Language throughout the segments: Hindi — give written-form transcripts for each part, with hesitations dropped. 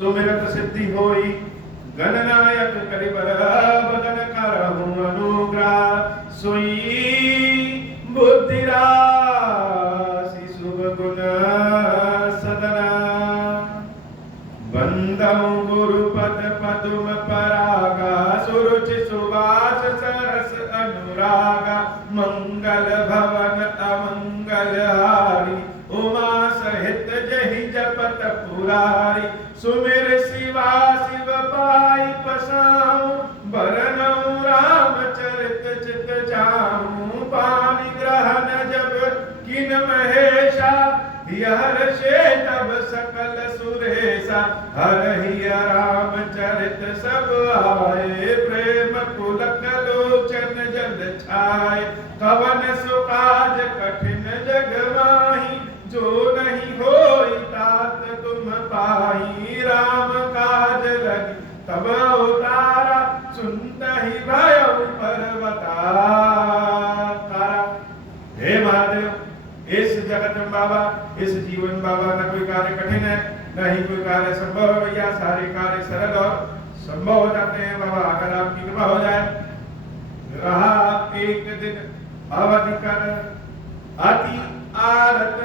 सुमिरत सिद्धि होई गणनायक करिबर बदन करहु अनुग्रह सोई बुद्धि राशि शुभ गुण सदना बंदौ गुरुपद पदुम परागा सुरुचि सुवास सरस अनुरागा मंगल भवन अमंगल हारी उमा सहित जहि जपत पुरारी सुमिर शिवा शिव पाई पसाऊं बरनऊ राम चरित चित जाऊं पानी ग्रहण जब किन महेशा हर्षे तब सकल सुरेशा हरहि राम चरित सब आए प्रेम पुलक लोचन जल छाए कवन सुकाज कठिन जग माही जो नहीं होई तात तुम पाई राम काज लगी तब उतारा सुनत ही भय पर्वतारा। हे महादेव, इस जगत में बाबा, इस जीवन बाबा न कोई कार्य कठिन है न ही कोई कार्य संभव है भैया, सारे कार्य सरल और संभव हो जाते हैं बाबा अगर आपकी कृपा हो जाए। रहा एक दिन अवधि कर अति आरत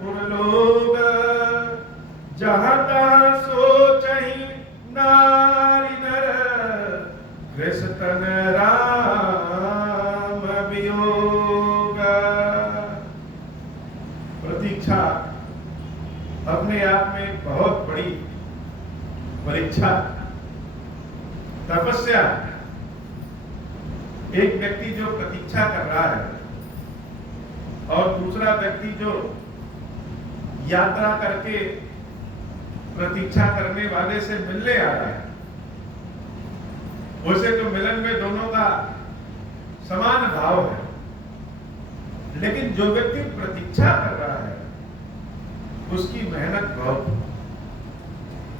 पुरलोक जहाँ तहाँ सोचहि नारी नर कृष्ण राम वियोग। प्रतीक्षा अपने आप में बहुत बड़ी परीक्षा तपस्या। एक व्यक्ति जो प्रतीक्षा कर रहा है और दूसरा व्यक्ति जो यात्रा करके प्रतीक्षा करने वाले से मिलने आ रहा है, वैसे तो मिलन में दोनों का समान भाव है, लेकिन जो व्यक्ति प्रतीक्षा कर रहा है उसकी मेहनत बहुत,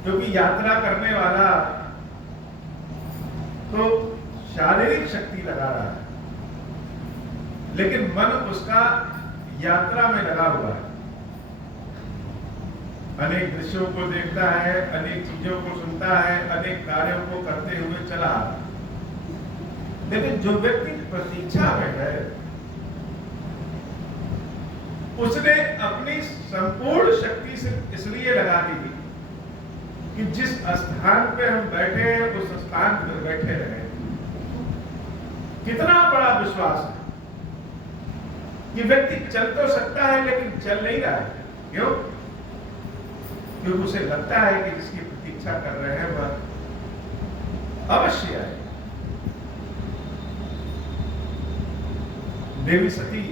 क्योंकि यात्रा करने वाला तो शारीरिक शक्ति लगा रहा है लेकिन मन उसका यात्रा में लगा हुआ है, अनेक दृश्यों को देखता है, अनेक चीजों को सुनता है, अनेक कार्यों को करते हुए चला आ रहा है। लेकिन जो व्यक्ति प्रतीक्षा में है उसने अपनी संपूर्ण शक्ति से इसलिए लगा दी कि जिस स्थान पे हम बैठे हैं उस स्थान पर बैठे रहे। कितना बड़ा विश्वास है कि व्यक्ति चल तो सकता है लेकिन चल नहीं रहा है। क्यों? क्योंकि उसे लगता है कि जिसकी प्रतीक्षा कर रहे हैं वह अवश्य आए। देवी सती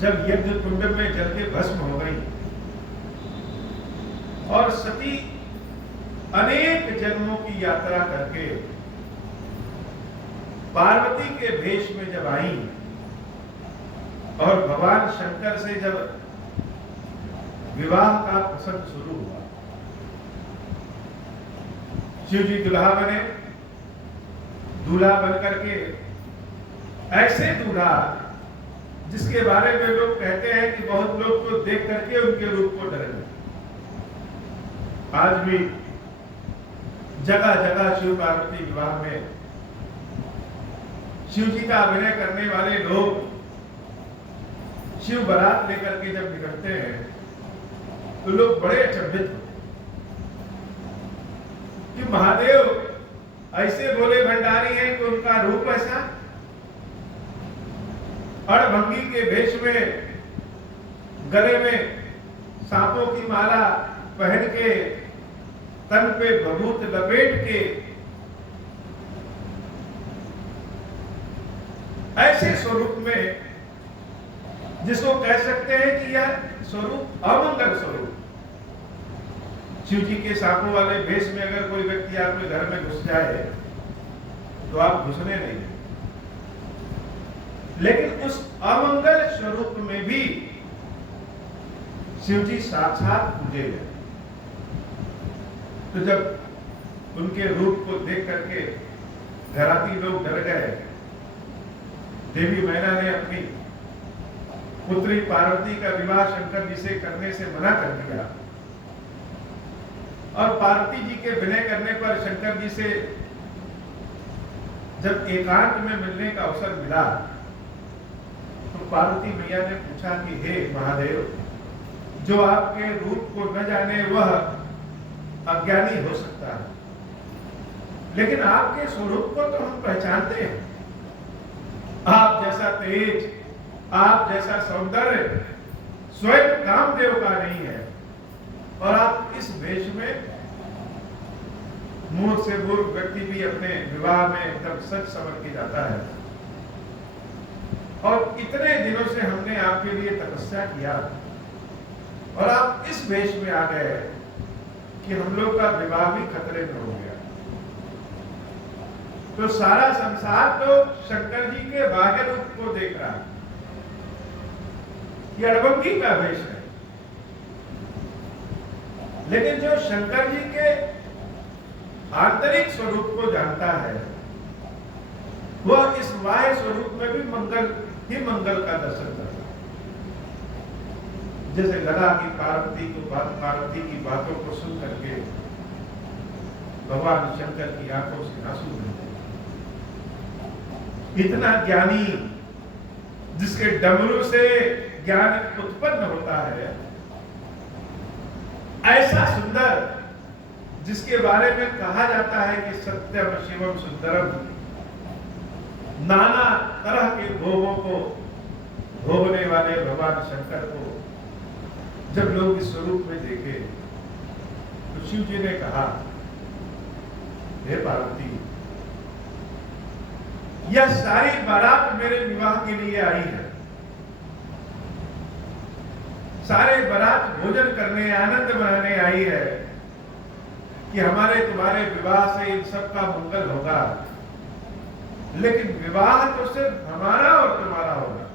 जब यज्ञ कुंड में जल के भस्म हो गई और सती अनेक जन्मों की यात्रा करके पार्वती के भेष में जब आई और भगवान शंकर से जब विवाह का प्रसंग शुरू हुआ, शिव जी दुल्हा बने, दूल्हा बनकर के ऐसे दूल्हा जिसके बारे में लोग कहते हैं कि बहुत लोग को देख करके उनके रूप को डर गए। आज भी जगह जगह शिव पार्वती विवाह में शिव जी का अभिनय करने वाले लोग शिव बारात लेकर के जब निकलते हैं तो लोग बड़े अचंभित होते कि महादेव ऐसे भोले भंडारी हैं कि उनका रूप ऐसा, अड़भंगी के भेष में गले में सांपों की माला पहन के तन पे भभूत लपेट के ऐसे स्वरूप में जिसको कह सकते हैं कि यह स्वरूप अमंगल स्वरूप। शिव जी के सांपों वाले भेष में अगर कोई व्यक्ति आपके घर में घुस जाए तो आप घुसने नहीं देंगे, लेकिन उस अमंगल स्वरूप में भी शिव जी साक्षात पूजे गए। तो जब उनके रूप को देख करके घराती लोग डर गए, देवी मैना ने अपनी पुत्री पार्वती का विवाह शंकर जी से करने से मना कर दिया और पार्वती जी के विनय करने पर शंकर जी से जब एकांत में मिलने का अवसर मिला तो पार्वती मैया ने पूछा कि हे महादेव, जो आपके रूप को न जाने वह अज्ञानी हो सकता है, लेकिन आपके स्वरूप को तो हम पहचानते हैं। आप जैसा तेज, आप जैसा सौंदर्य स्वयं कामदेव का नहीं है, और आप इस वेश में मूर्ख से मूर्ख व्यक्ति भी अपने विवाह में एकदम सच समझ के जाता है। और इतने दिनों से हमने आपके लिए तपस्या किया और आप इस वेश में आ गए कि हम लोग का विवाह भी खतरे में हो गया। तो सारा संसार तो शंकर जी के बाह्य रूप को देख रहा है, ये अड़भंगी का वेश है, लेकिन जो शंकर जी के आंतरिक स्वरूप को जानता है वह इस बाह्य स्वरूप में भी मंगल ही मंगल का दर्शन करता है। जैसे लगा कि पार्वती की बातों को सुन करके भगवान शंकर की आंखों से आंसू बहते। इतना ज्ञानी जिसके डमरू से ज्ञान उत्पन्न होता है, ऐसा सुंदर जिसके बारे में कहा जाता है कि सत्यम शिवम सुंदरम, नाना तरह के भोगों को भोगने वाले भगवान शंकर को जब लोग इस स्वरूप में देखे तो शिव जी ने कहा, हे पार्वती, यह सारी बारात मेरे विवाह के लिए आई है। सारे बारात भोजन करने, आनंद मनाने आई है कि हमारे तुम्हारे विवाह से इन सब का मंगल होगा, लेकिन विवाह तो सिर्फ हमारा और तुम्हारा होगा।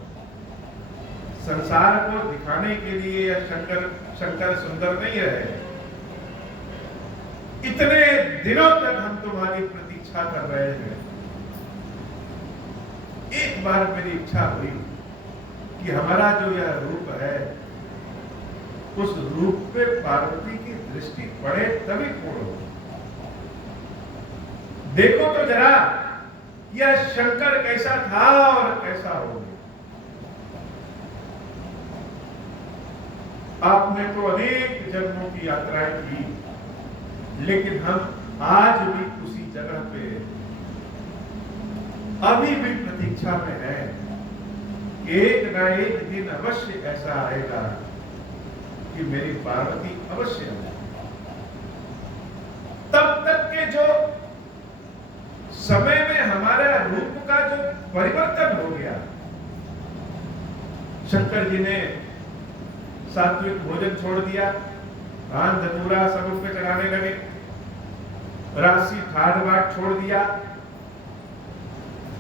संसार को दिखाने के लिए या शंकर सुंदर नहीं रहे। इतने दिनों तक हम तुम्हारी प्रतीक्षा कर रहे हैं। एक बार मेरी इच्छा हुई कि हमारा जो यह रूप है उस रूप पे पार्वती की दृष्टि पड़े तभी पूर्ण हो। देखो तो जरा यह शंकर कैसा था और कैसा हो गया। आपने तो अनेक जन्मों की यात्राएं की, लेकिन हम आज भी उसी जगह पे अभी भी प्रतीक्षा में है कि एक ना एक दिन अवश्य ऐसा आएगा कि मेरी पार्वती अवश्य आए। तब तक के जो समय में हमारा रूप का जो परिवर्तन हो गया, शंकर जी ने सात्विक भोजन छोड़ दिया, भान धतूरा सब उस पे चढ़ाने लगे, राशि ठाठ बाट छोड़ दिया,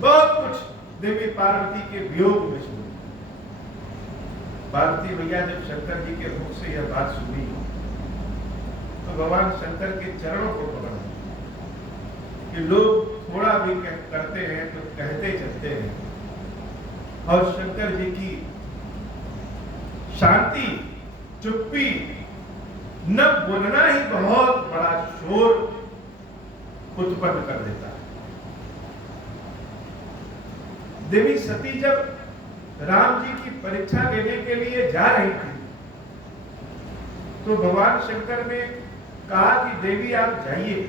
बहुत कुछ देवी पार्वती के वियोग में शुरू। पार्वती मैया जब शंकर जी के मुख से यह बात सुनी तो भगवान शंकर के चरणों को पकड़ा कि लोग थोड़ा भी करते हैं तो कहते चलते हैं, और शंकर जी की शांति, चुप्पी, न बोलना ही बहुत बड़ा शोर उत्पन्न कर देता है। देवी सती जब राम जी की परीक्षा लेने के लिए जा रही थी तो भगवान शंकर ने कहा कि देवी आप जाइए।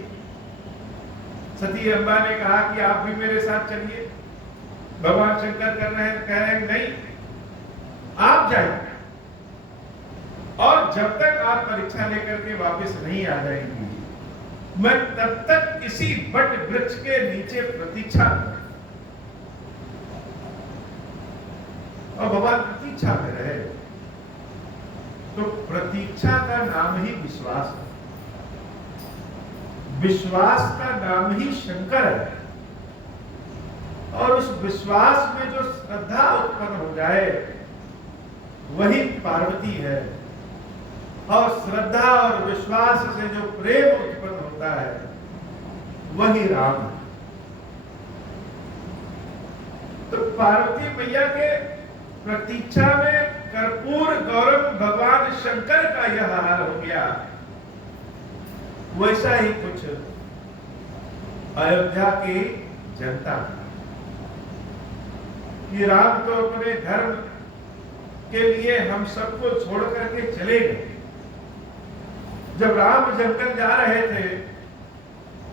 सती अम्बा ने कहा कि आप भी मेरे साथ चलिए। भगवान शंकर कह रहे हैं नहीं, आप जाइए, और जब तक आप परीक्षा लेकर के वापस नहीं आ जाएंगी मैं तब तक इसी बट वृक्ष के नीचे प्रतीक्षा करूं। और भगवान प्रतीक्षा में रहे। तो प्रतीक्षा का नाम ही विश्वास है, विश्वास का नाम ही शंकर है। और उस विश्वास में जो श्रद्धा उत्पन्न हो जाए वही पार्वती है, और श्रद्धा और विश्वास से जो प्रेम उत्पन्न होता है वही राम है। तो पार्वती मैया के प्रतीक्षा में कर्पूर गौरव भगवान शंकर का यह हाल हो गया वैसा ही कुछ अयोध्या की जनता कि राम तो अपने धर्म के लिए हम सबको छोड़ करके चले गए। जब राम जंगल जा रहे थे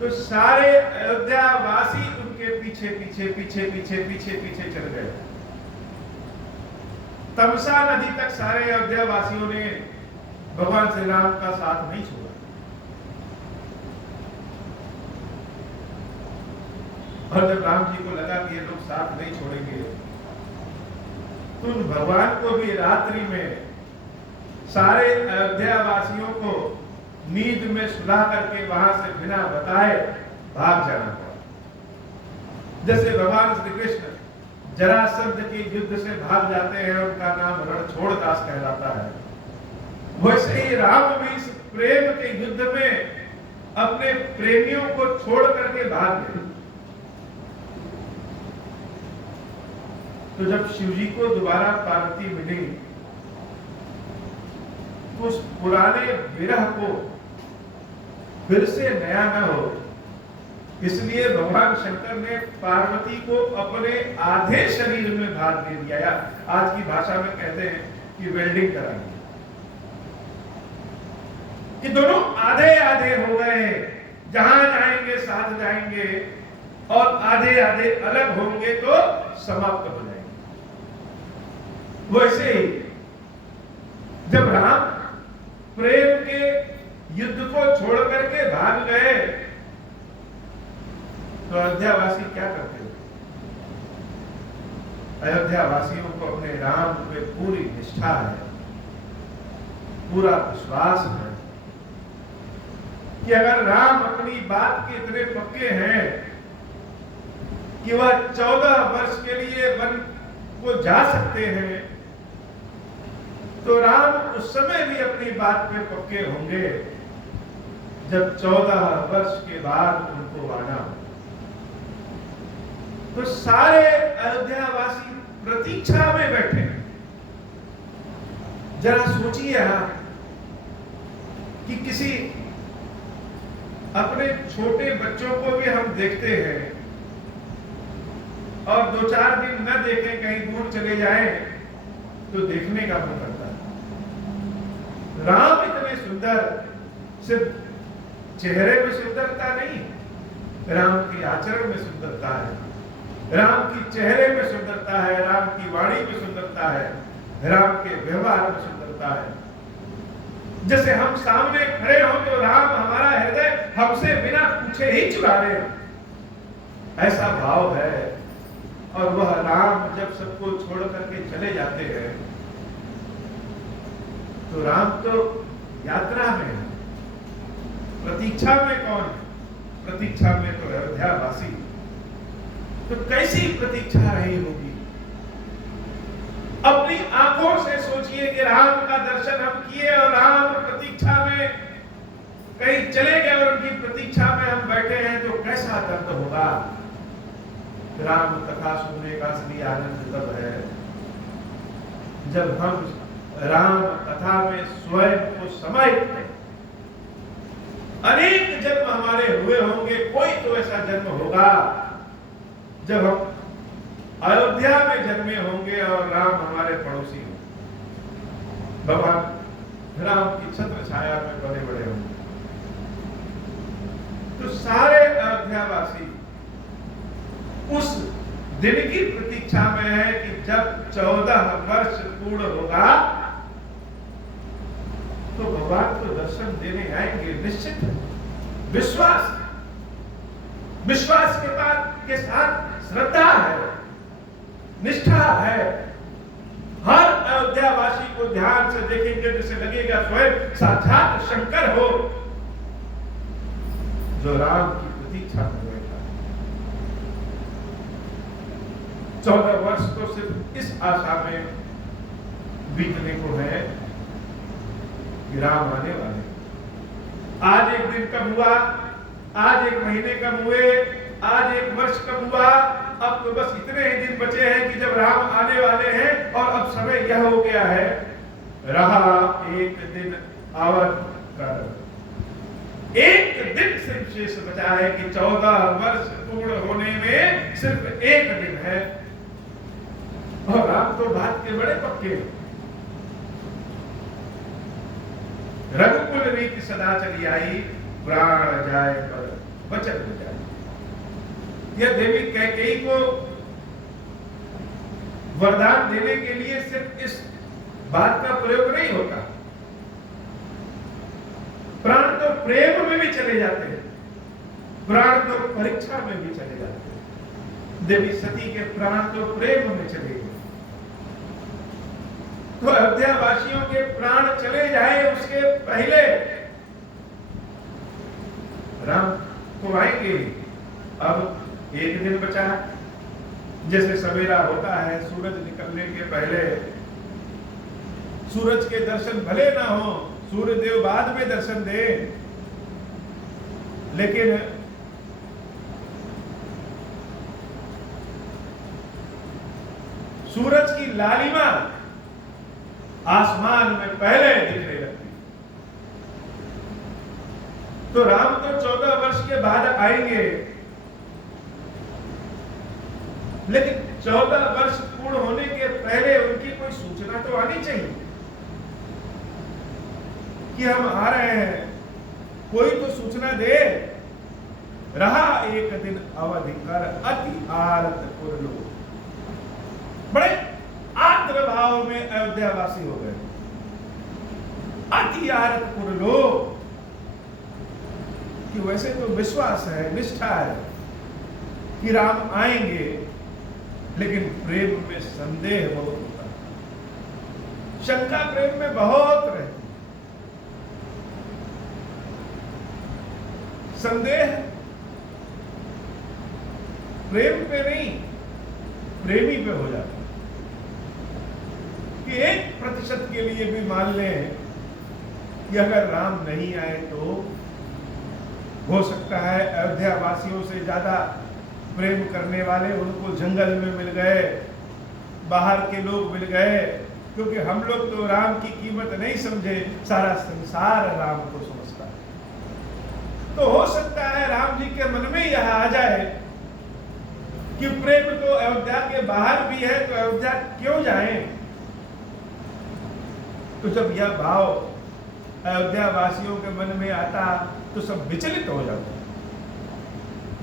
तो सारे अयोध्या वासी उनके पीछे पीछे पीछे पीछे पीछे पीछे चल गए। तमसा नदी तक सारे अयोध्या वासियों ने भगवान श्री राम का साथ नहीं छोड़ा। और जब राम जी को लगा कि ये लोग साथ नहीं छोड़ेंगे तो भगवान को भी रात्रि में सारे अयोध्या वासियों को नींद में सुला करके वहां से बिना बताए भाग जाना पड़ा। जैसे भगवान श्री कृष्ण जरासंध के युद्ध से भाग जाते हैं, उनका नाम रणछोड़ दास कहलाता है। वैसे ही राम भी इस प्रेम के युद्ध में अपने प्रेमियों को छोड़ करके भाग गए। तो जब शिवजी को दोबारा पार्वती मिली तो उस पुराने विरह को फिर से नया न हो, इसलिए भगवान शंकर ने पार्वती को अपने आधे शरीर में भाग दे दिया, या आज की भाषा में कहते हैं कि वेल्डिंग करा दी, कि दोनों आधे आधे हो गए। जहां जाएंगे साथ जाएंगे और आधे आधे अलग होंगे तो समाप्त हो जाएंगे। वैसे ही जब राम प्रेम के युद्ध को छोड़ करके भाग गए तो अयोध्यावासी क्या करते हैं? अयोध्यावासियों को अपने राम पे पूरी निष्ठा है, पूरा विश्वास है कि अगर राम अपनी बात के इतने पक्के हैं कि वह 14 वर्ष के लिए वन को जा सकते हैं, तो राम उस समय भी अपनी बात पे पक्के होंगे जब 14 वर्ष के बाद उनको आना। तो सारे अयोध्यावासी प्रतीक्षा में बैठे। जरा सोचिए कि किसी अपने छोटे बच्चों को भी हम देखते हैं और 2-4 दिन न देखें, कहीं दूर चले जाएं तो देखने का मन करता है। राम इतने सुंदर, सिर्फ चेहरे में सुंदरता नहीं, राम के आचरण में सुंदरता है, राम की चेहरे में सुंदरता है, राम की वाणी में सुंदरता है, राम के व्यवहार में सुंदरता है। जैसे हम सामने खड़े हो तो राम हमारा हृदय हमसे बिना पूछे ही चुरा ले, ऐसा भाव है। और वह राम जब सबको छोड़ करके चले जाते हैं तो राम तो यात्रा में है, प्रतीक्षा में कौन है? प्रतीक्षा में तो अयोध्यावासी। तो कैसी प्रतीक्षा रही होगी? अपनी आंखों से सोचिए कि राम का दर्शन हम किए और राम प्रतीक्षा में कहीं चले गए और उनकी प्रतीक्षा में हम बैठे हैं तो कैसा दर्द होगा। राम कथा सुनने का असली आनंद तब है जब हम राम कथा में स्वयं को समाहित करें। अनेक जन्म हमारे हुए होंगे, कोई तो ऐसा जन्म होगा जब हम अयोध्या में जन्मे होंगे और राम हमारे पड़ोसी होंगे, भगवान राम की छत्र छाया में बड़े बड़े होंगे। तो सारे अयोध्यावासी उस दिन की प्रतीक्षा में है कि जब 14 वर्ष पूर्ण होगा तो भगवान को दर्शन देने आएंगे। निश्चित विश्वास, विश्वास के बाद के साथ श्रद्धा है, निष्ठा है। हर अयोध्यावासी को ध्यान से देखेंगे जैसे लगेगा स्वयं साक्षात शंकर हो जो राम की प्रतीक्षा में बैठा। 14 वर्ष तो सिर्फ इस आशा में बीतने को है कि राम आने वाले। आज एक दिन कब हुआ, आज एक महीने कब हुए, आज एक वर्ष कब हुआ, अब तो बस इतने ही दिन बचे हैं कि जब राम आने वाले हैं और अब समय यह हो गया है, रहा एक दिन अवध कर। एक दिन सिर्फ शेष बचा है कि 14 वर्ष पूर्ण होने में सिर्फ एक दिन है। और राम तो बात के बड़े पक्के। रघुकुल रीति सदा चली आई, प्राण जाए पर वचन बजाए। यह देवी कैकेयी को वरदान देने के लिए सिर्फ इस बात का प्रयोग नहीं होता, प्राण तो प्रेम में भी चले जाते हैं, प्राण तो परीक्षा में भी चले जाते हैं। देवी सती के प्राण तो प्रेम में चले गए। तो अयोध्या वासियों के प्राण चले जाए उसके पहले राम तो आएंगे। अब एक दिन बचा, जैसे सवेरा होता है सूरज निकलने के पहले, सूरज के दर्शन भले ना हो, सूर्य देव बाद में दर्शन दे, लेकिन सूरज की लालिमा आसमान में पहले दिखने लगती। तो राम तो 14 वर्ष के बाद आएंगे, लेकिन 14 वर्ष पूर्ण होने के पहले उनकी कोई सूचना तो आनी चाहिए कि हम आ रहे हैं, कोई तो सूचना दे। रहा एक दिन अवधि कर अति आरत पुर लो। बड़े आर्द्र भाव में अयोध्या वासी हो गए। अति आरत पुर लो कि वैसे तो विश्वास है, निष्ठा है कि राम आएंगे, लेकिन प्रेम में संदेह बहुत होता है, शंका प्रेम में बहुत रहती। संदेह प्रेम पे नहीं, प्रेमी पे हो जाता कि 1% के लिए भी मान लें कि अगर राम नहीं आए तो हो सकता है अयोध्या वासियों से ज्यादा प्रेम करने वाले उनको जंगल में मिल गए, बाहर के लोग मिल गए, क्योंकि हम लोग तो राम की कीमत नहीं समझे, सारा संसार राम को समझता है। तो हो सकता है राम जी के मन में यह आ जाए कि प्रेम तो अयोध्या के बाहर भी है, तो अयोध्या क्यों जाएं? तो जब यह भाव अयोध्या वासियों के मन में आता तो सब विचलित हो जाते।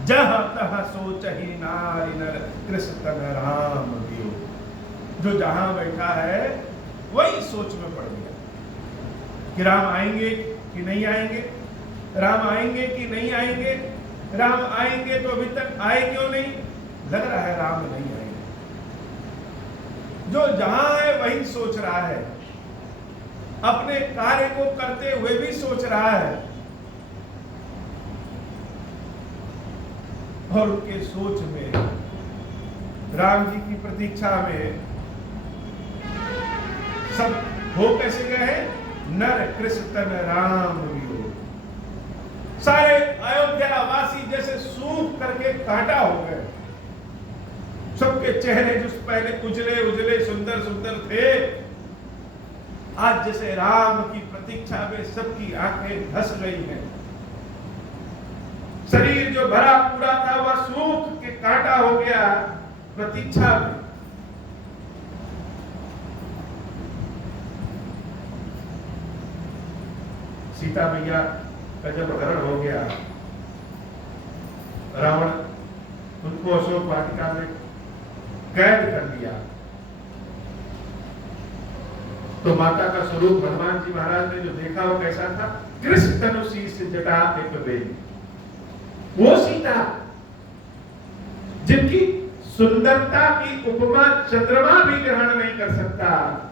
जहाँ तहाँ सोचहि नारी नर कृष्ण तन राम दियो। जो जहां बैठा है वही सोच में पड़ गया कि राम आएंगे कि नहीं आएंगे, राम आएंगे कि नहीं आएंगे, राम आएंगे तो अभी तक आए क्यों नहीं, लग रहा है राम नहीं आएंगे। जो जहां है वही सोच रहा है, अपने कार्य को करते हुए भी सोच रहा है, और उनके सोच में राम जी की प्रतीक्षा में सब हो कैसे गए? नर कृष्ण तन राम दियो। सारे अयोध्या वासी जैसे सूख करके कांटा हो गए। सबके चेहरे जो पहले उजले उजले सुंदर सुंदर थे, आज जैसे राम की प्रतीक्षा में सबकी आंखें धस गई हैं। शरीर जो भरा पूरा था वह सूख के कांटा हो गया प्रतीक्षा में। सीता मैया का जब हरण हो गया, रावण उनको अशोक वाटिका में कैद कर लिया, तो माता का स्वरूप हनुमान जी महाराज ने जो देखा वो कैसा था? कृष्ण धनुषी से जटा एक बेली। वो सीता जिनकी सुंदरता की उपमा चंद्रमा भी ग्रहण नहीं कर सकता।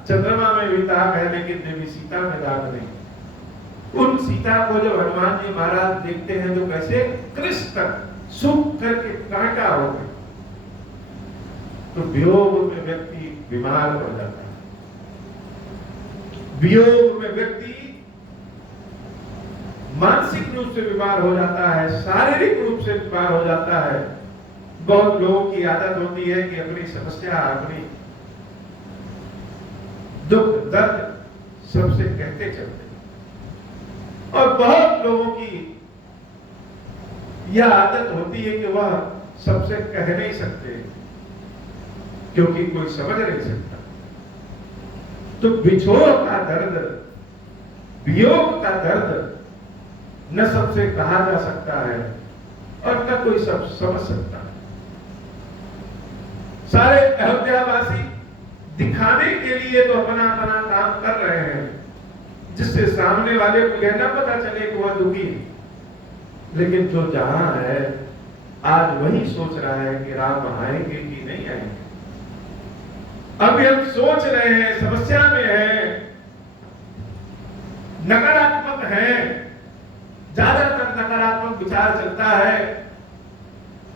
चंद्रमा में भी दाग है लेकिन देवी सीता में दाग नहीं। उन सीता को जब हनुमान जी महाराज देखते हैं तो कैसे कृष्ण तक सूख करके कांटा हो गए। तो वियोग में व्यक्ति बीमार हो जाता है, वियोग में व्यक्ति मानसिक रूप से बीमार हो जाता है, शारीरिक रूप से बीमार हो जाता है। बहुत लोगों की आदत होती है कि अपनी समस्या, अपनी दुख दर्द सबसे कहते चलते, और बहुत लोगों की यह आदत होती है कि वह सबसे कह नहीं सकते क्योंकि कोई समझ नहीं सकता। तो बिछोह का दर्द, वियोग का दर्द न सबसे कहा जा सकता है और न कोई सब समझ सकता है। सारे अयोध्यावासी दिखाने के लिए तो अपना अपना काम कर रहे हैं, जिससे सामने वाले को यह न पता चले कि वह दुखी है। लेकिन जो जहां है आज वही सोच रहा है कि राम आएंगे कि नहीं आएंगे। अभी हम सोच रहे हैं, समस्या में है, नकारात्मक है, ज्यादातर नकारात्मक विचार चलता है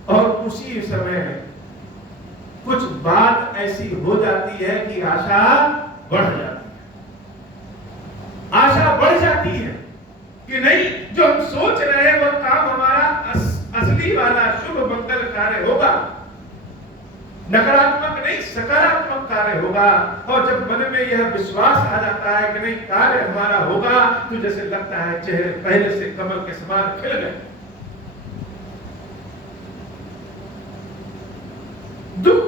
और उसी समय कुछ बात ऐसी हो जाती है कि आशा बढ़ जाती है। आशा बढ़ जाती है कि नहीं, जो हम सोच रहे हैं वह काम हमारा असली वाला शुभ मंगल कार्य होगा, नकारात्मक नहीं सकारात्मक कार्य होगा। और जब मन में यह विश्वास आ जाता है कि नहीं कार्य हमारा होगा, तो जैसे लगता है चेहरे पहले से कमल के समान खिल गए। दुख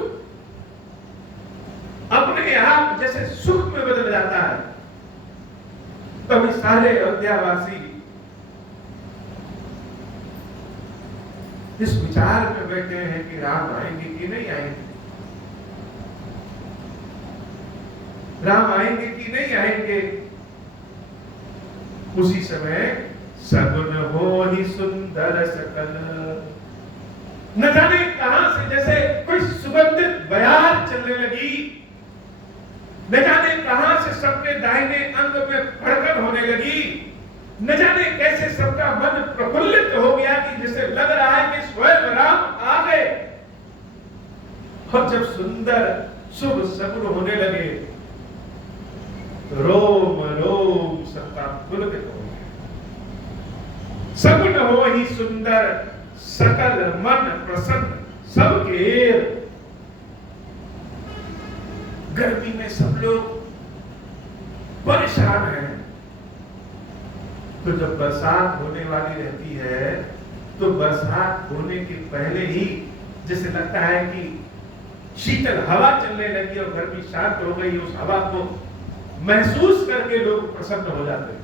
अपने आप जैसे सुख में बदल जाता है। तभी सारे अयोध्यावासी इस विचार में बैठे हैं कि राम आएंगे कि नहीं आएंगे, राम आएंगे कि नहीं आएंगे। उसी समय सगुन हो ही सुंदर सकल, न जाने कहां से जैसे कोई सुगंधित बयार चलने लगी, न जाने कहां से सबके दाहिने अंग में फड़कन होने लगी, न जाने कैसे सबका मन प्रफुल्लित हो गया कि जैसे लग रहा है कि स्वयं राम आ गए। और जब सुंदर शुभ सगुन होने लगे, रोम रोम सबका पुलकित हो गया। सगुन हो ही सुंदर सकल मन प्रसन्न सबके। गर्मी में सब लोग परेशान हैं, तो जब बरसात होने वाली रहती है तो बरसात होने के पहले ही जैसे लगता है कि शीतल हवा चलने लगी और गर्मी शांत हो गई, उस हवा को महसूस करके लोग प्रसन्न हो जाते हैं।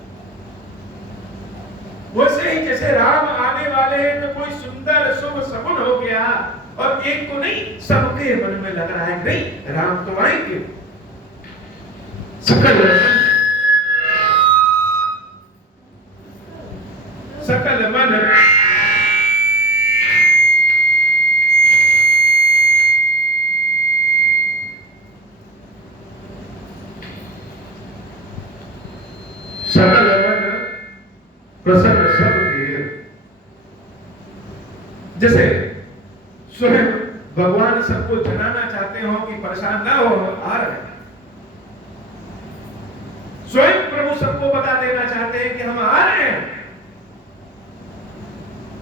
वैसे ही जैसे राम आने वाले हैं तो कोई सुंदर शुभ सगुन हो गया और एक को नहीं सबके मन में लग रहा है नहीं राम तो आएंगे। सकल मन सकल मन प्रसन्न सबके। जैसे स्वयं भगवान सबको जनाना चाहते हो कि परेशान ना हो, आ रहे हैं। स्वयं प्रभु सबको बता देना चाहते हैं कि हम आ रहे हैं।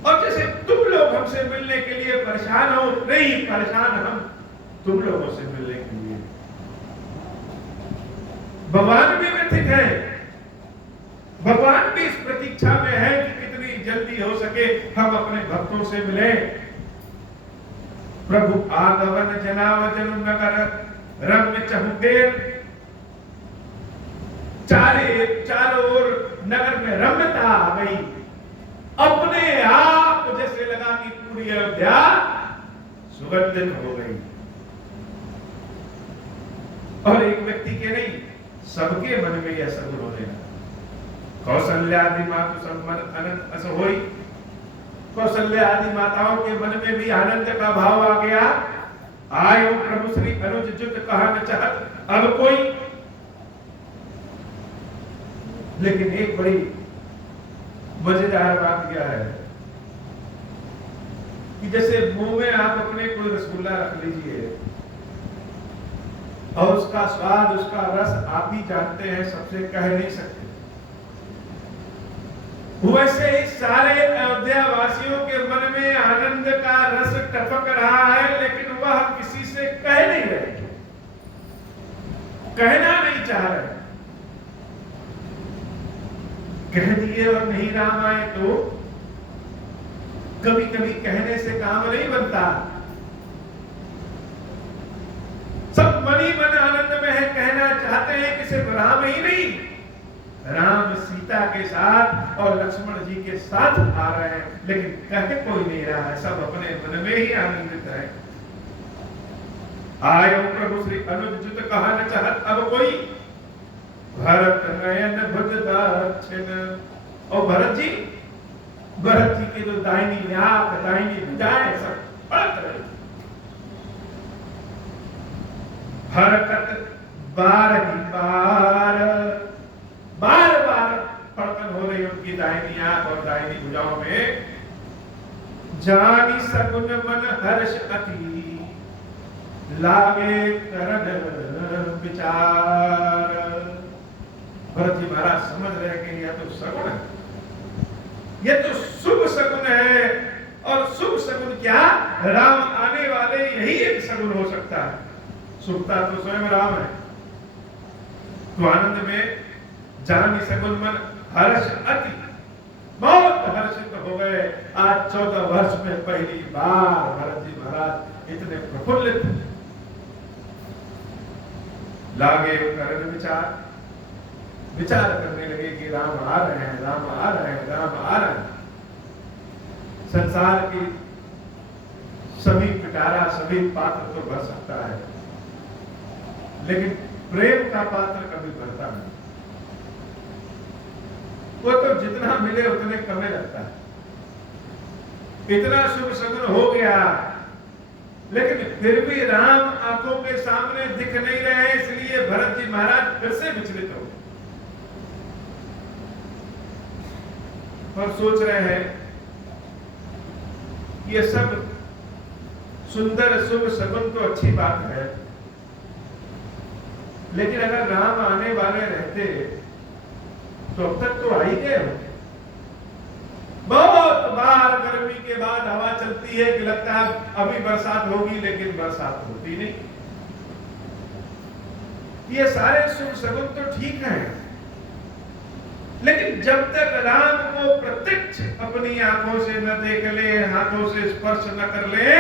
और जैसे तुम लोग हमसे मिलने के लिए परेशान हो, नहीं परेशान हम तुम लोगों से मिलने के लिए। भगवान भी व्यथित है, भगवान भी इस प्रतीक्षा में है कि कितनी जल्दी हो सके हम अपने भक्तों से मिले। प्रभु आगमन जनाव जन नगर रंग चहुदेर। चारों ओर नगर में रम्यता आ गई। अपने आप जैसे लगा कि पूरी अयोध्या सुगंधित हो गई। और एक व्यक्ति के नहीं सबके मन में यह सगुन होने लगा। कौशल्यादि मातु सम्मत अनंत अस होई। कौशल्या आदि माताओं के मन में भी आनंद का भाव आ गया। आयो प्रभु श्री अनुज जुत कहा न चाहत अब कोई। लेकिन एक बड़ी मजेदार बात क्या है कि जैसे मुंह में आप अपने कोई रसगुल्ला रख लीजिए और उसका स्वाद उसका रस आप ही जानते हैं, सबसे कह नहीं सकते। वैसे ही सारे अयोध्या वासियों के मन में आनंद का रस टपक रहा है, लेकिन वह किसी से कह नहीं रहे, कहना नहीं चाह रहे। कह दिए और नहीं राम आए तो कभी कभी कहने से काम नहीं बनता। सब मनी मन आनंद में है, कहना चाहते हैं कि सिर्फ राम ही नहीं, राम सीता के साथ और लक्ष्मण जी के साथ आ रहे हैं, लेकिन कहे कोई नहीं रहा है, सब अपने मन में ही आनंदित है। आयो प्रभु श्री अनुज जुत कहा न चाहत अब कोई, भरत नयन भुज दक्षिण। और भरत जी की जो दाहिनी आंख दाहिनी भुजाएं सब पलट रही। हरकत बार बार पड़तन हो रही उनकी दाहिनी आंख और दाहिनी भुजाओं में। जानी सगुन मन हर्ष अति, लागे करन विचार। भरत जी महाराज समझ रहे कि यह तो सगुन है, यह तो शुभ सगुन है। और शुभ सगुन क्या, राम आने वाले यही एक सगुन हो सकता है। शुभता तो स्वयं राम है। तो आनंद में जानी सगुन मन हर्ष अति, बहुत हर्षित हो गए। आज 14 वर्ष में पहली बार भरत जी महाराज इतने प्रफुल्लित। लागे करन विचार करने लगे कि राम आ रहे हैं, राम आ रहे हैं, राम आ रहे हैं। संसार की सभी पिटारा सभी पात्र तो भर सकता है, लेकिन प्रेम का पात्र कभी भरता नहीं। वो तो जितना मिले उतने कमे लगता है। इतना शुभ सगुन हो गया, लेकिन फिर भी राम आंखों के सामने दिख नहीं रहे, इसलिए भरत जी महाराज फिर से विचलित हो गए और सोच रहे हैं ये सब सुंदर शुभ सगुन तो अच्छी बात है, लेकिन अगर राम आने वाले रहते तो अब तक तो आ ही गए होते। बहुत बार गर्मी के बाद हवा चलती है कि लगता है अभी बरसात होगी, लेकिन बरसात होती नहीं। ये सारे शुभ सगुन तो ठीक हैं, लेकिन जब तक राम को प्रत्यक्ष अपनी आंखों से न देख ले, हाथों से स्पर्श न कर ले,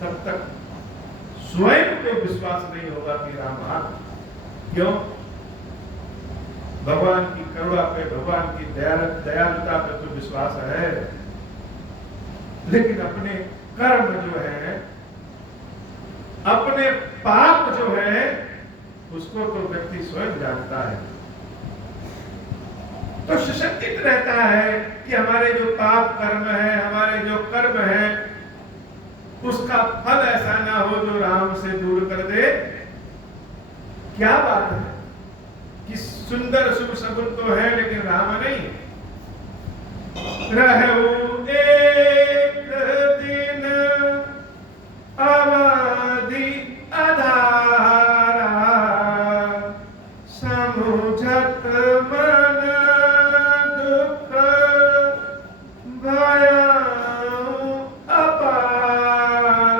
तब तक स्वयं को विश्वास नहीं होगा कि राम आ। क्यों? भगवान की करुणा पे, भगवान की दयालुता पे तो विश्वास है, लेकिन अपने कर्म जो है, अपने पाप जो है, उसको तो व्यक्ति स्वयं जानता है। तो सशंकित रहता है कि हमारे जो पाप कर्म है, हमारे जो कर्म है, उसका फल ऐसा ना हो जो राम से दूर कर दे। क्या बात है कि सुंदर शुभ सगुन तो है, लेकिन राम नहीं। रहू एक दिन अवधि अधारा, समुझत मन दुख भयउ अपारा।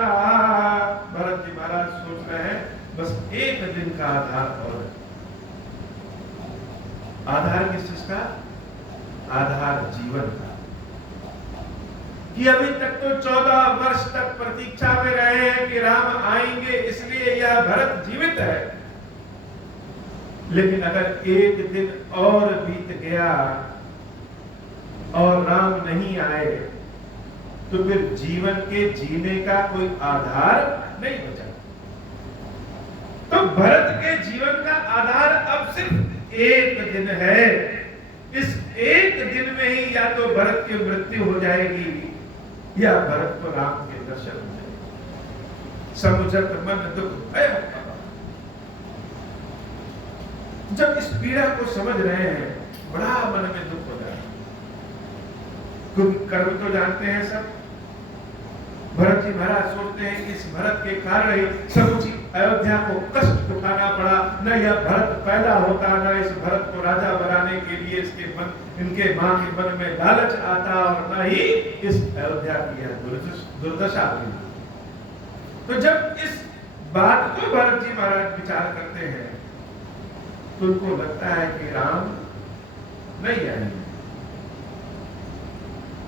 भरत जी महाराज सोच रहे हैं बस एक दिन का आधार और। आधार किस चीज का? आधार जीवन का। कि अभी तक तो 14 वर्ष तक प्रतीक्षा में रहे हैं कि राम आएंगे, इसलिए यह भरत जीवित है। लेकिन अगर एक दिन और बीत गया और राम नहीं आए, तो फिर जीवन के जीने का कोई आधार नहीं बचा। तो भरत के जीवन का आधार अब सिर्फ एक दिन है। इस एक दिन में ही या तो भरत की मृत्यु हो जाएगी, या भरत को राम के दर्शन हो जाएंगे। समुझत मन दुख भय। जब इस पीड़ा को समझ रहे हैं, बड़ा मन में दुख हो जाता है, क्योंकि कर्म तो जानते हैं सब। भरत जी महाराज सोचते हैं कि इस भरत के कारण ही समूची अयोध्या को कष्ट उठाना पड़ा। न यह भरत पैदा होता, न इस भरत को राजा बनाने के लिए इनके मां के मन में लालच आता, और न ही इस अयोध्या की यह दुर्दशा हुई। तो जब इस बात को भरत जी महाराज विचार करते हैं, तो उनको लगता है कि राम नहीं आएंगे।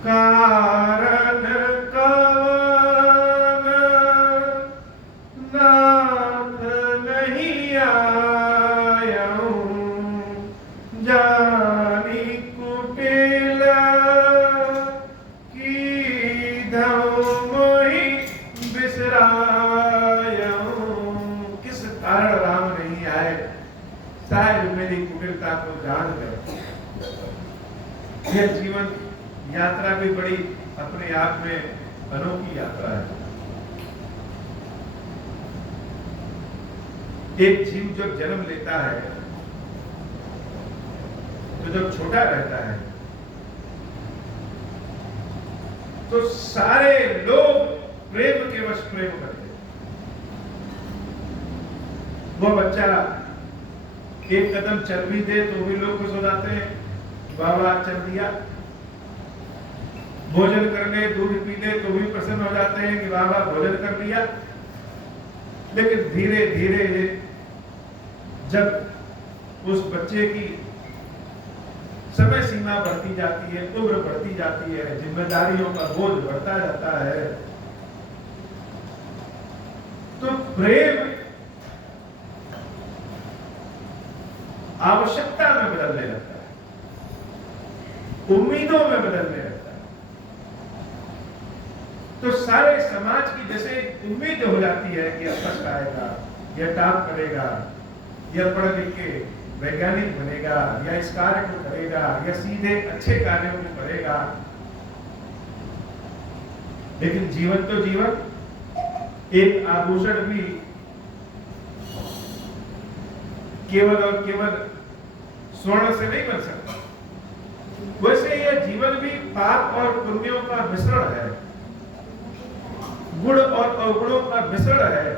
कारण कवन नाथ नहीं आयऊं, जानी कुटिल की मोहि बिसरायऊं। किस कारण राम नहीं आए? शायद मेरी कुटिलता को जान गए। यह जीवन यात्रा भी बड़ी अपने आप में अनोखी यात्रा है। एक जीव जब जन्म लेता है तो जब छोटा रहता है तो सारे लोग प्रेम के वश प्रेम करते हैं। वो बच्चा एक कदम चल भी दे तो भी लोग खुश हो जाते हैं, बाबा चल दिया। भोजन कर ले, दूध पी ले तो भी प्रसन्न हो जाते हैं कि बाबा भोजन कर लिया। लेकिन धीरे धीरे जब उस बच्चे की समय सीमा बढ़ती जाती है, उम्र बढ़ती जाती है, जिम्मेदारियों का बोझ बढ़ता जाता है, तो प्रेम आवश्यकता में बदलने लगता है, उम्मीदों में बदलने लगता है। तो सारे समाज की जैसे उम्मीद हो जाती है कि अब फर्स्ट आएगा, यह टॉप करेगा, यह पढ़ लिख के वैज्ञानिक बनेगा, या इस कार्य को करेगा, या सीधे अच्छे कार्यों को करेगा। लेकिन जीवन तो जीवन, एक आभूषण भी केवल और केवल स्वर्ण से नहीं बन सकता। वैसे यह जीवन भी पाप और पुण्यों का मिश्रण है, गुण और अवगुणों का मिश्रण है।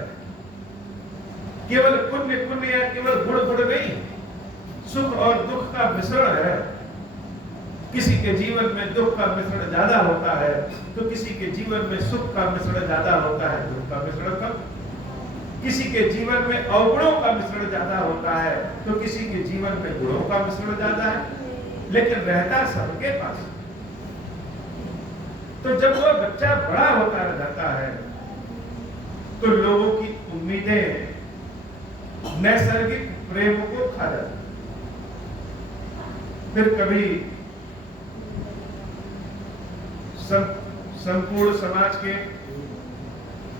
केवल पुण्य पुण्य या केवल गुण गुण नहीं, सुख और दुख का मिश्रण है। किसी के जीवन में दुख का मिश्रण ज्यादा होता है तो किसी के जीवन में सुख का मिश्रण ज्यादा होता है। दुख का मिश्रण कम। किसी के जीवन में अवगुणों का मिश्रण ज्यादा होता है तो किसी के जीवन में गुणों का मिश्रण ज्यादा है, लेकिन रहता सबके पास। तो जब वो बच्चा बड़ा होता जाता है तो लोगों की उम्मीदें नैसर्गिक प्रेम को खा जाती। फिर कभी संपूर्ण समाज के,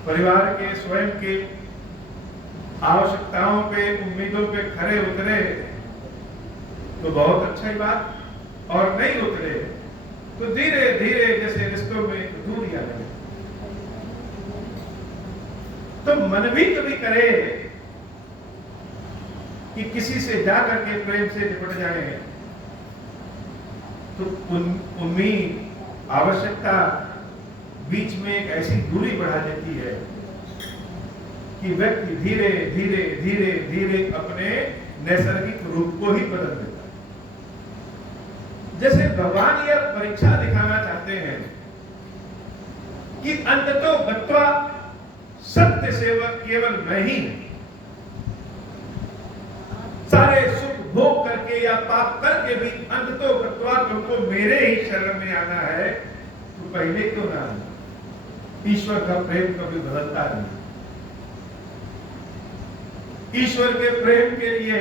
परिवार के, स्वयं के आवश्यकताओं पे, उम्मीदों पे खरे उतरे तो बहुत अच्छी बात, और नहीं उतरे तो धीरे धीरे जैसे रिश्तों में दूरियां लगे। तो मन भी कभी करे कि किसी से जाकर के प्रेम से निपट जाए, तो उम्मीद, आवश्यकता बीच में एक ऐसी दूरी बढ़ा देती है कि व्यक्ति धीरे धीरे धीरे धीरे अपने नैसर्गिक रूप को ही बदल देता है। जैसे भगवान यह परीक्षा दिखाना चाहते हैं कि अंततो गत्वा सत्य सेवक केवल मैं ही हूं। सारे सुख भोग करके या पाप करके भी अंततो गत्वा तुमको मेरे ही शरण में आना है, तो पहले क्यों ना आना? ईश्वर का प्रेम कभी बदलता नहीं। ईश्वर के प्रेम के लिए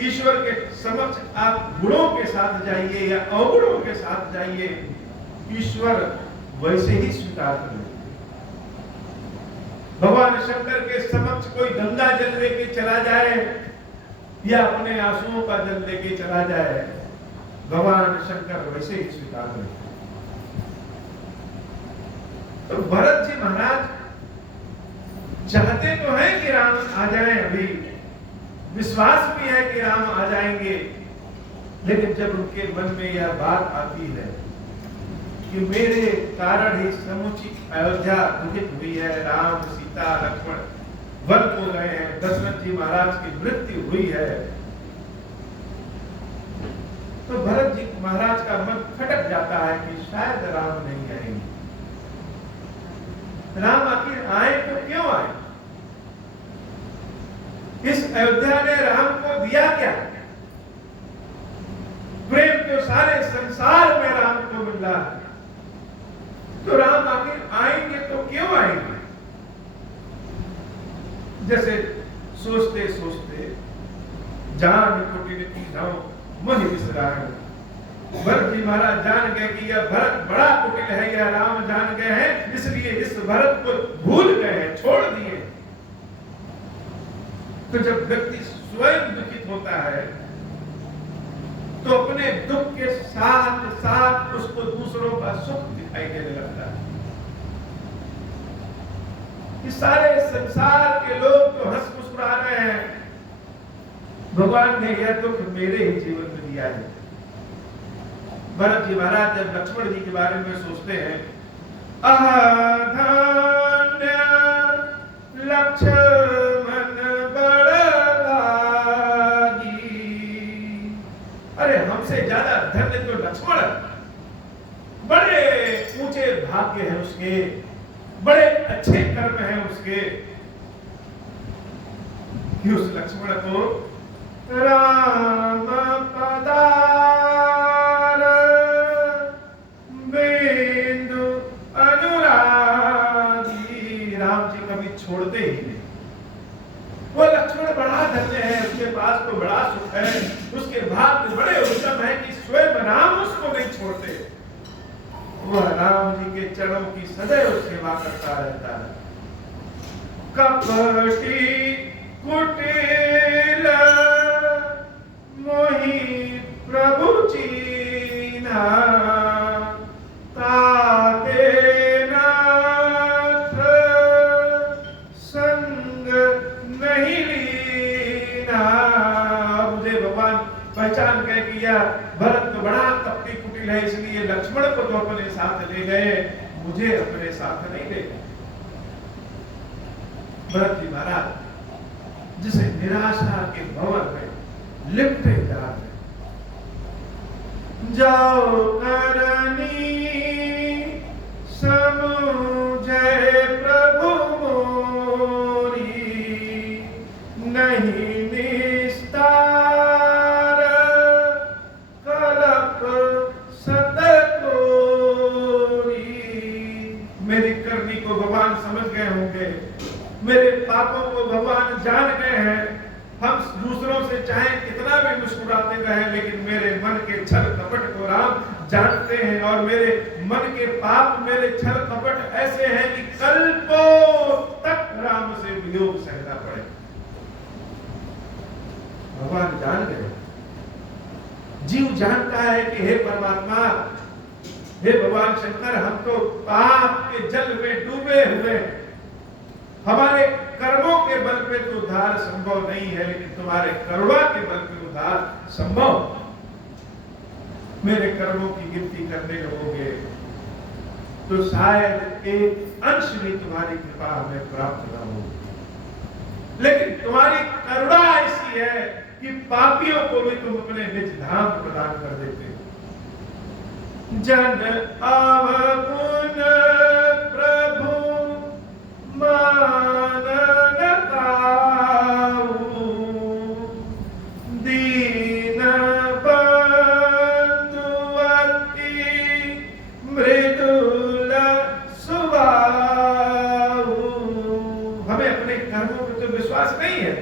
ईश्वर के समक्ष आप गुणों के साथ जाइए या अवगुणों के साथ जाइए, ईश्वर वैसे ही स्वीकार करेंगे। भगवान शंकर के समक्ष कोई गंगा जल लेके चला जाए या अपने आंसुओं का जल लेके चला जाए, भगवान शंकर वैसे ही स्वीकार करेंगे। तो भरत जी महाराज चाहते तो हैं कि राम आ जाएं, अभी विश्वास भी है कि राम आ जाएंगे, लेकिन जब उनके मन में यह बात आती है कि मेरे कारण ही समुची अयोध्या दुखित हुई है, राम सीता लक्ष्मण वन को गए हैं, दशरथ जी महाराज की मृत्यु हुई है, तो भरत जी महाराज का मन खटक जाता है कि शायद राम नहीं आएंगे। राम आखिर आए तो क्यों आए? इस अयोध्या ने राम को दिया क्या? प्रेम तो सारे संसार में राम को मिल रहा है, महाराज जान गए कि यह भरत बड़ा कुटिल है, यह राम जान गए हैं, इसलिए इस भरत को भूल गए हैं, छोड़ दिए। तो जब व्यक्ति स्वयं दुखित होता है तो अपने दुख के साथ साथ उसको दूसरों का सुख दिखाई देने लगता है। इस सारे संसार के लोग तो हंस मुस्कुरा रहे हैं, भगवान ने यह दुख मेरे ही जीवन में दिया है। भरत जी महाराज जब लक्ष्मण जी के बारे में सोचते हैं, धन्य लक्ष्मण बड़ भागी, अरे हमसे ज्यादा धन्य तो लक्ष्मण, बड़े ऊंचे भाग्य हैं उसके, बड़े अच्छे कर्म हैं उसके कि उस लक्ष्मण को राम पदार बिंदु अनुरागी, राम जी कभी छोड़ते ही नहीं। वो लक्ष्मण बड़ा धन्य है, उसके पास तो बड़ा सुख है, उसके भाग्य बड़े उत्तम है कि स्वयं राम उसको नहीं छोड़ते। वह राम जी के चरणों की सदैव सेवा करता रहता है। कपटी कुटिल मोहि प्रभु चीना, ताते नाथ संग नहीं लीना। मुझे भगवान पहचान गए कि यह भरत तो बड़ा कपटी कुटिल है, इसलिए लक्ष्मण को तो अपने साथ ले गए, मुझे अपने साथ नहीं ले गए। भरत जी महाराज जिसे निराशा के भंवर में लिपटे जा रहे, जाओ करनी समुझे प्रभु मोरी, नहीं निस्तार कलप सतकोरी। मेरी करनी को भगवान समझ गए होंगे, मेरे पापों को भगवान जान गए हैं। हम दूसरों से चाहे कितना भी मुस्कुराते रहे, लेकिन मेरे मन के छल कपट को राम जानते हैं, और मेरे मन के पाप, मेरे छल कपट ऐसे हैं कि कल्पों तक राम से वियोग सहना पड़े। भगवान जान गए, जीव जानता है कि हे परमात्मा, हे भगवान शंकर, हम तो पाप के जल में डूबे हुए हैं, हमारे कर्मों के बल पे तो उद्धार संभव नहीं है, लेकिन तुम्हारे करुणा के बल पे उद्धार संभव। मेरे कर्मों की गिनती करने लगोगे तो शायद एक अंश भी तुम्हारी कृपा हमें प्राप्त न हो, लेकिन तुम्हारी करुणा ऐसी है कि पापियों को भी तुम अपने निज धाम प्रदान कर देते हो। जन अवगुण प्रभु मानन ताऊ, दीन बंधु अति मृदुल सुभाऊ। हमें अपने कर्मों पर तो विश्वास नहीं है,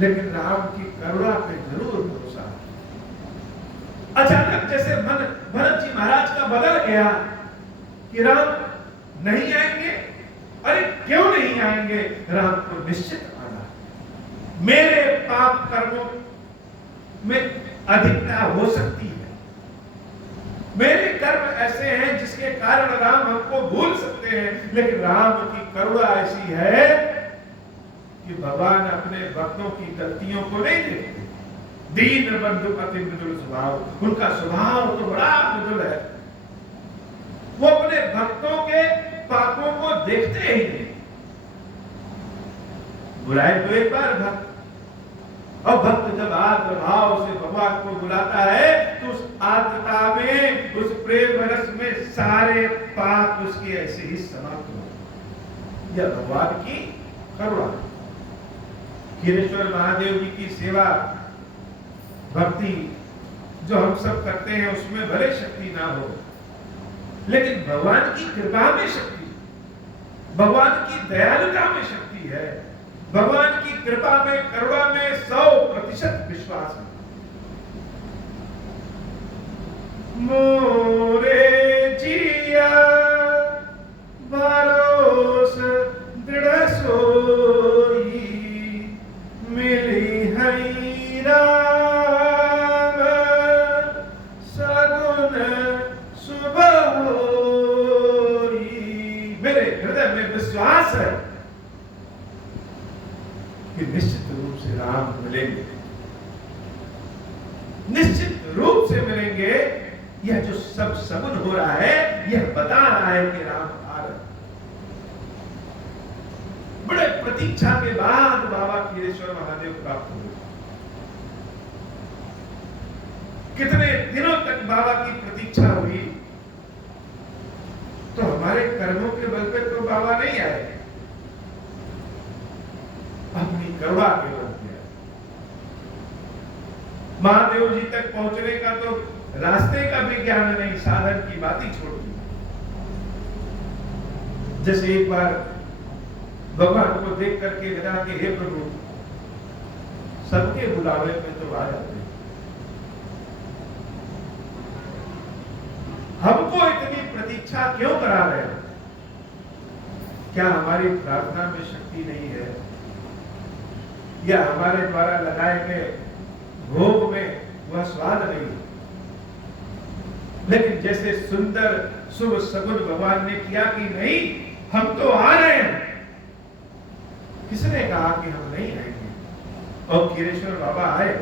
लेकिन राम की करुणा पे जरूर भरोसा। अचानक जैसे मन भरत जी महाराज का बदल गया कि राम नहीं आएंगे, अरे क्यों नहीं आएंगे, राम को निश्चित आना। मेरे पाप कर्मों में अधिकता हो सकती है, मेरे कर्म ऐसे हैं जिसके कारण राम हमको भूल सकते हैं, लेकिन राम की करुणा ऐसी है कि भगवान अपने भक्तों की गलतियों को नहीं देखते। दीन बंधु अति मृदुल स्वभाव, उनका स्वभाव तो बड़ा मृदुल है, वो अपने भक्तों के पापों को देखते ही नहीं। बुलाए तो एक बार भक्त, और भक्त जब आर्द्र भाव से भगवान को बुलाता है तो उस आर्द्रता में, उस प्रेम रस में सारे पाप उसके ऐसे ही समाप्त हो। यह भगवान की करुणा। खीरेश्वर महादेव जी की सेवा भक्ति जो हम सब करते हैं, उसमें भले शक्ति ना हो, लेकिन भगवान की कृपा में शक्ति, भगवान की दयालुता में शक्ति है, भगवान की कृपा में, करुणा में 100% विश्वास है। मोरे जिया भरोस दृढ़ सोई मिली हई राम सगुन सुबह होई। मेरे हृदय में विश्वास है कि निश्चित रूप से राम मिलेंगे, निश्चित रूप से मिलेंगे। यह जो सब सगुन हो रहा है यह बता रहा है कि राम आ रहे। बड़े प्रतीक्षा के बाद बाबा क्षीरेश्वर महादेव प्राप्त हुए। कितने दिनों तक बाबा की प्रतीक्षा हुई। तो हमारे कर्मों के बल पे तो बाबा नहीं आए, अपनी कृपा के बल पे आए। महादेव जी तक पहुंचने का तो रास्ते का भी ज्ञान नहीं, साधन की बात ही छोड़ दी। जैसे एक बार भगवान को देख करके लगा कि हे प्रभु, सबके बुलावे में तो आ जाते, हमको इतनी प्रतीक्षा क्यों करा रहे हो? क्या हमारी प्रार्थना में शक्ति नहीं है, या हमारे द्वारा लगाए गए भोग में वह स्वाद नहीं है? लेकिन जैसे सुंदर शुभ सगुन भगवान ने किया कि नहीं, हम तो आ रहे हैं। किसने कहा कि हम नहीं आएंगे? और क्षीरेश्वर बाबा आए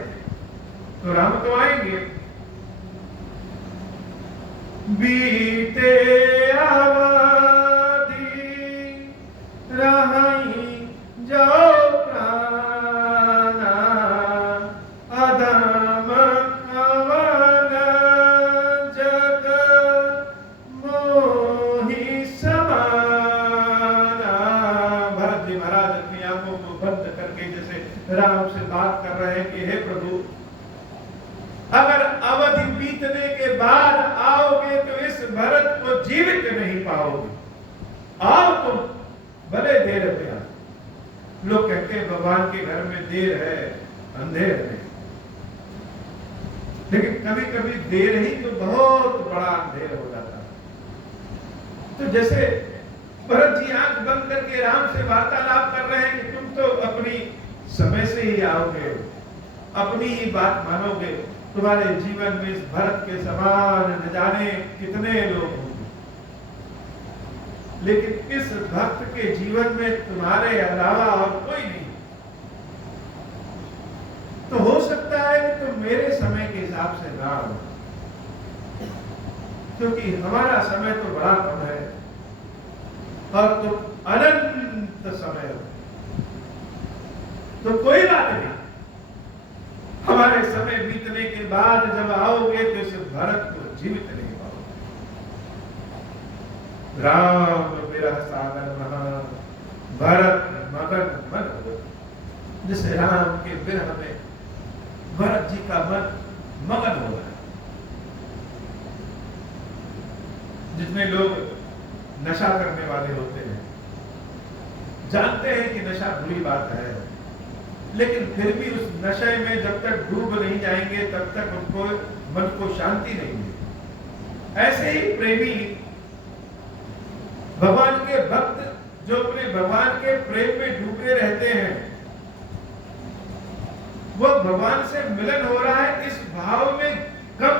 तो राम तो आएंगे। बीते आवादी रहाई जाओ प्राणा अधम कवन जग मोहि समाना। भरत जी महाराज अपनी आंखों को बंद करके जैसे राम से बात कर रहे हैं कि हे प्रभु, अगर अवधि बीतने के बाद आओगे तो इस भरत को जीवित नहीं पाओगे। आओ तो भले देर में आओ। लोग कहते हैं भगवान के घर में देर है, अंधेर है, लेकिन कभी कभी देर ही तो बहुत बड़ा अंधेर हो जाता है। तो जैसे भरत जी आंख बंद करके राम से वार्तालाप कर रहे हैं कि तुम तो अपनी समय से ही आओगे, अपनी ही बात मानोगे, तुम्हारे जीवन में इस भरत के समान न जाने कितने लोग होंगे, लेकिन इस भक्त के जीवन में तुम्हारे अलावा और कोई नहीं। तो हो सकता है कि तुम मेरे समय के हिसाब से ना हो, क्योंकि हमारा समय तो बड़ा कम है और तुम अनंत समय हो। तो कोई बात नहीं, हमारे समय बीतने के बाद जब आओगे तो इस भरत को जीवित नहीं पाओगे। राम विरह सागर महा भरत मगन मन हो। जिस राम के विरह में भरत जी का मन मगन हो रहा है। जितने लोग नशा करने वाले होते हैं जानते हैं कि नशा बुरी बात है, लेकिन फिर भी उस नशे में जब तक डूब नहीं जाएंगे तब तक उनको मन को शांति नहीं मिलेगी। ऐसे ही प्रेमी भगवान के भक्त जो अपने भगवान के प्रेम में डूबे रहते हैं, वो भगवान से मिलन हो रहा है इस भाव में कम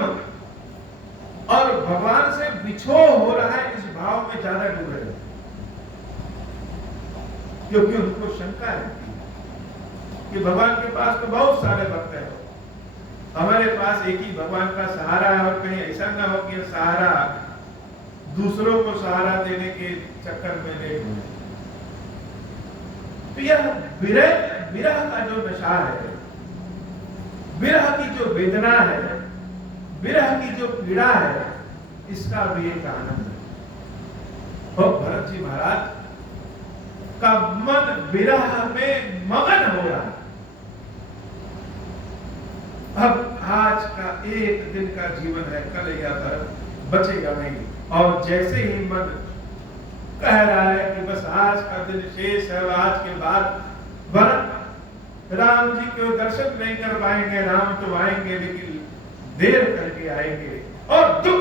और भगवान से बिछोह हो रहा है इस भाव में ज्यादा डूबे रहते हैं, क्योंकि उनको शंका है कि भगवान के पास तो बहुत सारे भक्त हैं, हमारे पास एक ही भगवान का सहारा है और कहीं ऐसा ना हो कि सहारा दूसरों को सहारा देने के चक्कर में ले हुए। तो यह विरह का जो नशा है, विरह की जो वेदना है, विरह की जो पीड़ा है, इसका भी एक आनंद है। और भरत जी महाराज का मन विरह में मगन हो रहा है। अब आज का एक दिन का जीवन है, कल या भरत बचेगा नहीं, और जैसे ही मन कह रहा है कि बस आज का दिन शेष है, आज के बाद भरत राम जी को दर्शन नहीं कर पाएंगे, राम तो आएंगे लेकिन देर करके आएंगे और दुख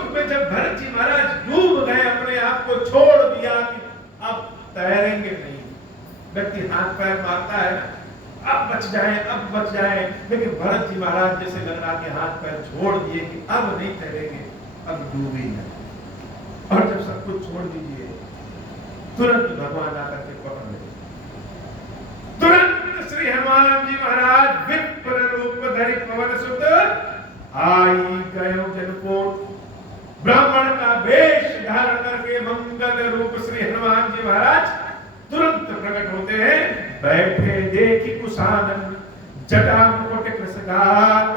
हाथ पैर मारता है, अब बच जाए, अब बच जाए, लेकिन भरत जी महाराज जैसे लग रहा कि हाथ पैर छोड़ दिए कि अब नहीं तैरेंगे, अब डूब ही नहीं। और जब सब कुछ छोड़ दीजिए, तुरंत भगवान आकर के पकड़ ले। तुरंत श्री हनुमान जी महाराज विप्र रूप धरि पवन सुत आई गयो जनकोट। ब्राह्मण का वेश धारण करके मंगल रूप श्री हनुमान जी महाराज तुरंत प्रकट होते हैं। बैठे देखी कुशानन जटा मुकुट कृसगात,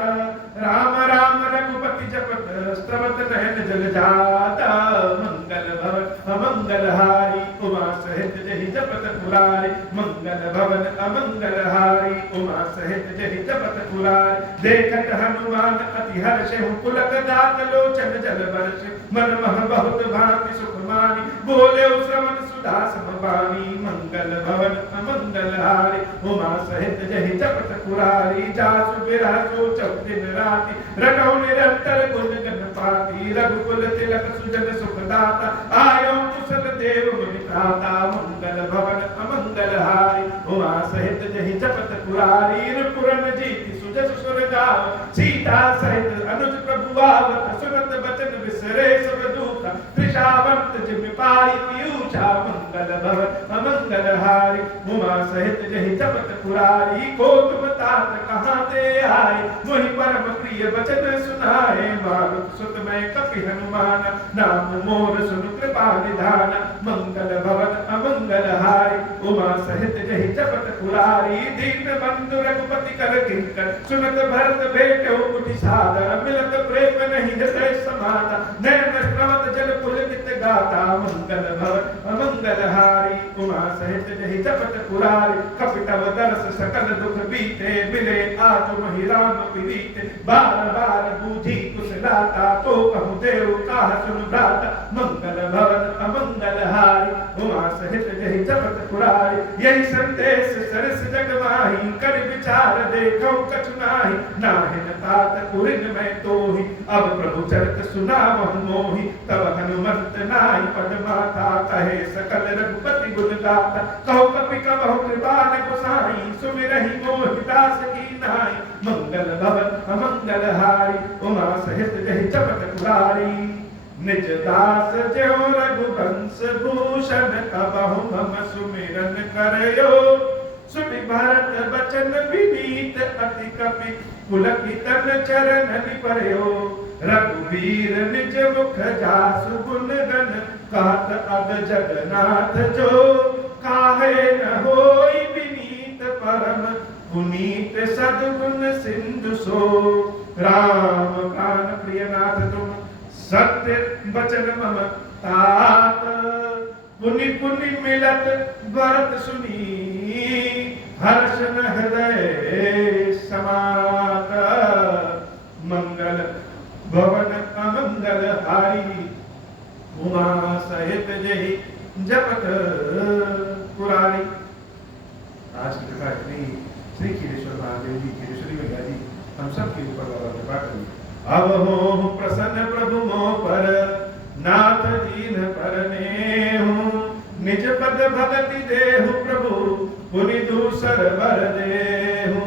राम राम रघुपति जपत स्तवत नयन जल जाता। मंगल भवन अमंगल हारी उमा सहित जहि जपत पुरारी, मंगल भवन अमंगल हारी उमा सहित जहि जपत पुरारी। देखत हनुमान अति हर्ष पुलक दात लोचन जल बरस, मन मह बहुत भांति सुख मानी, बोले श्रवण सुधा समबानी। मंगल भवन अमंगल हारी उमा सहित जहि जपत पुरारी, जासु बिरासु चौदिन राति रटौ निरंतर गुण गणपाति। रघुकुल तिलक सुजन सुखदाता, आयो कुशल देव मुनित्राता। मंगल भवन अमंगल हारी उमा सहित जहि जपत पुरारी। पुरन जीति सुजस सुर गाव, सीता सहित अनुज प्रभु आवत। सुनत बचन बिसरे सब दूता, त्रिषावंत जिमि पाई पीयूषा। मंगल भवन अमंगल हारी उमा सहित जहि जपत पुरारी। को तुम तात कहाँ ते आए, वही परम प्रिय वचन सुनाए। मारुत सुत मैं कपि हनुमान, नाम मोर सुन कृपा निधान। मंगल भवन अमंगल हारी उमा सहित जहि जपत पुरारी। दीन बंधु रघुपति कर किंकर, सुनत भरत भेटौ कुटि सादर। मिलत प्रेम नहीं हृदय समाता, नैन स्रवत जल पुलकित गाता। मंगल भवन अमंगल हारी उमा सहित जहि जपत पुरारी। कपितव दर्श सकल दुख बीते, मिले आज महि राम प्रीते। बार बार बूझी कुशलाता, तो कहूँ देव काह सुन भ्राता। मंगल भवन अमंगल हारी उमा सहित जहि जपत पुरारी। यही संदेश सरस जग माही, कर विचार देखो कछु नाही। नाहिन तात पुरिन मैं तोहि, अब प्रभु चरित सुनावहु मोहि। तब हनुमंत नाहि पद माता, कहे सकल रघुपति गुण गाता। कहो कपि कबहु कृपा न गोसाई, सुमिरहि मोहि दास की नाई। मंगल भवन अमंगल हारी उमा सहित जहि जपत पुरारी। निज दास ज्यों रघुवंश भूषण, कबहु मम सुमिरन करयो। सुनि भरत बचन विनीत, अति कपि पुलकितन चरणन परयो। रघुवीर निज मुख जासु गुण गण, कहत अग जगन्नाथ जो। काहे न होई विनीत परम, पुनीत सद्गुण सिंधु सो। राम प्राण प्रिय नाथ तुम, सत्य वचन मम तात। पुनि पुनि मिलत भरत सुनी, हर्ष न हृदय समात। मंगल भवन अमंगल हारी उमा सहित जहि जपत पुरारी। आज की कथा इतनी। श्री खीरेश्वर महादेव जी, खीरेश्वरी मैया जी हम सब के ऊपर बाबा कृपा करें। अब हो प्रसन्न प्रभु मोह पर, नाथ दीन परनेहु। निज पद भगति देहु प्रभु, पुनि दूसर वर देहु।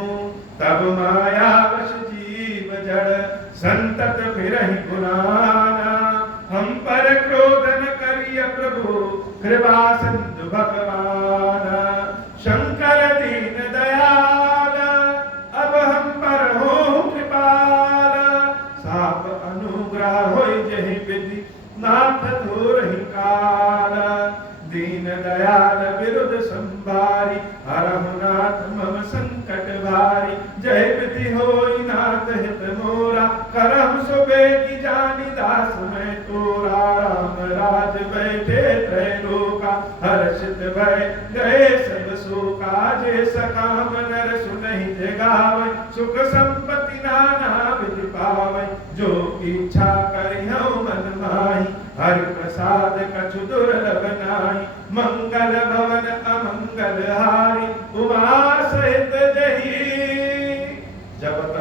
तब माया वश जीव जड़, संतत फिरहि पुराना। हम पर क्रोध न करिय प्रभु, कृपा सिंधु भगवान। शंकर दीन दयाल, अब हम पर हो कृपाल। साप अनुग्रह होई जहि विधि, नाथ धोरहि काल। दीन दयाल विरुद्ध संभारी, हरहु नाथ मम संकट भारी। जय विधि होई नाथ हित मोरा, करहु सो बेगी जानि दास मैं तोरा। राम राज बैठे त्रैलोका, हर्षित भय गए सब शोका। जे सकाम नर सुनहि जगावै, सुख संपत्ति नाना विधि पावै। जो इच्छा करिहु मन माहि, हरि प्रसाद कछु दुर्लभ नाहि। मंगल भवन अमंगल हारी उमा सहित जहि जपत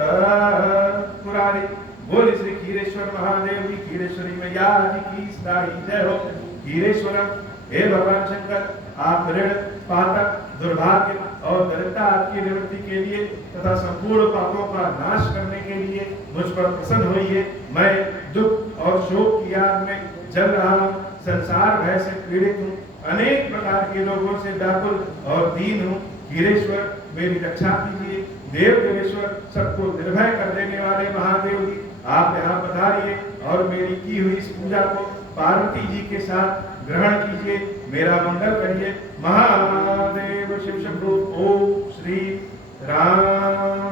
पुरारी। बोले श्री खीरेश्वर महादेव जी, खीरेश्वरी मैया जी की साई जय हो। खीरेश्वरम हे भगवान शंकर, आप ऋण पातक, दुर्भाग्य और दरिद्रता की निवृत्ति के लिए तथा संपूर्ण पापों का नाश करने के लिए मुझ पर प्रसन्न होइए। मैं दुख और शोक की आग में जल रहा हूँ, संसार भय से पीड़ित हूँ, अनेक प्रकार के लोगों से व्याकुल और दीन हूँ। गिरेश्वर मेरी रक्षा कीजिए। देव देवेश्वर, सबको निर्भय कर देने वाले महादेव जी, आप यहाँ पधारिए और मेरी की हुई इस पूजा को पार्वती जी के साथ ग्रहण कीजिए, मेरा मंगल करिए। महादेव शिव शंभु। ओम श्री राम